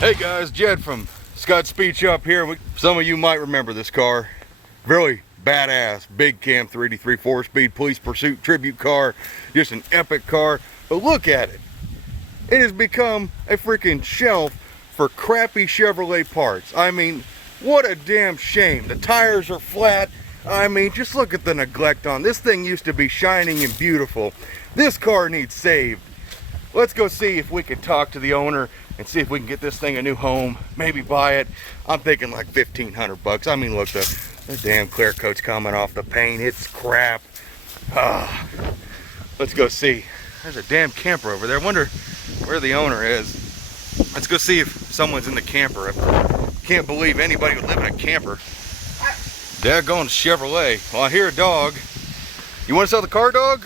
Hey guys, Jed from Scott Speed Shop here. Some of you might remember this car. Really badass, big cam 383 4-speed police pursuit tribute car. Just an epic car. But look at it. It has become a freaking shelf for crappy Chevrolet parts. I mean, what a damn shame. The tires are flat. I mean, just look at the neglect on this thing. Used to be shining and beautiful. This car needs saved. Let's go see if we can talk to the owner and see if we can get this thing a new home. Maybe buy it. I'm thinking like 1,500 bucks. I mean, look, the damn clear coat's coming off the paint. It's crap. Let's go see. There's a damn camper over there. I wonder where the owner is. Let's go see if someone's in the camper. I can't believe anybody would live in a camper. Daggone Chevrolet. Well, I hear a dog. You want to sell the car, dog?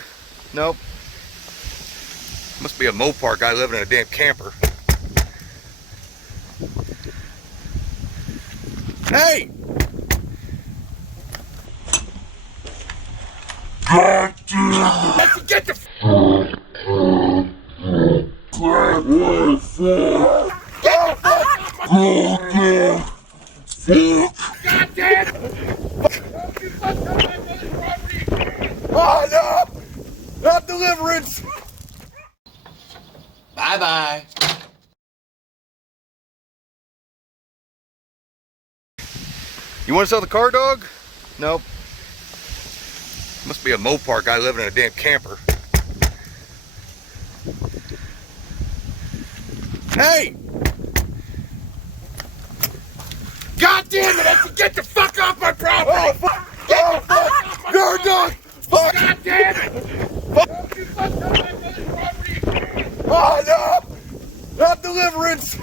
Nope. Must be a Mopar guy living in a damn camper. Hey! God damn! Let's get the God damn! Oh no! Not deliverance! Bye-bye. You want to sell the car, dog? Nope. Must be a Mopar guy living in a damn camper. Hey! God damn it! I have to get the fuck off my property! Oh, fuck! Get the fuck off my property! Dog! Fuck! God damn it! Fuck! Don't you fuck up my mother's property! Oh no! Not deliverance!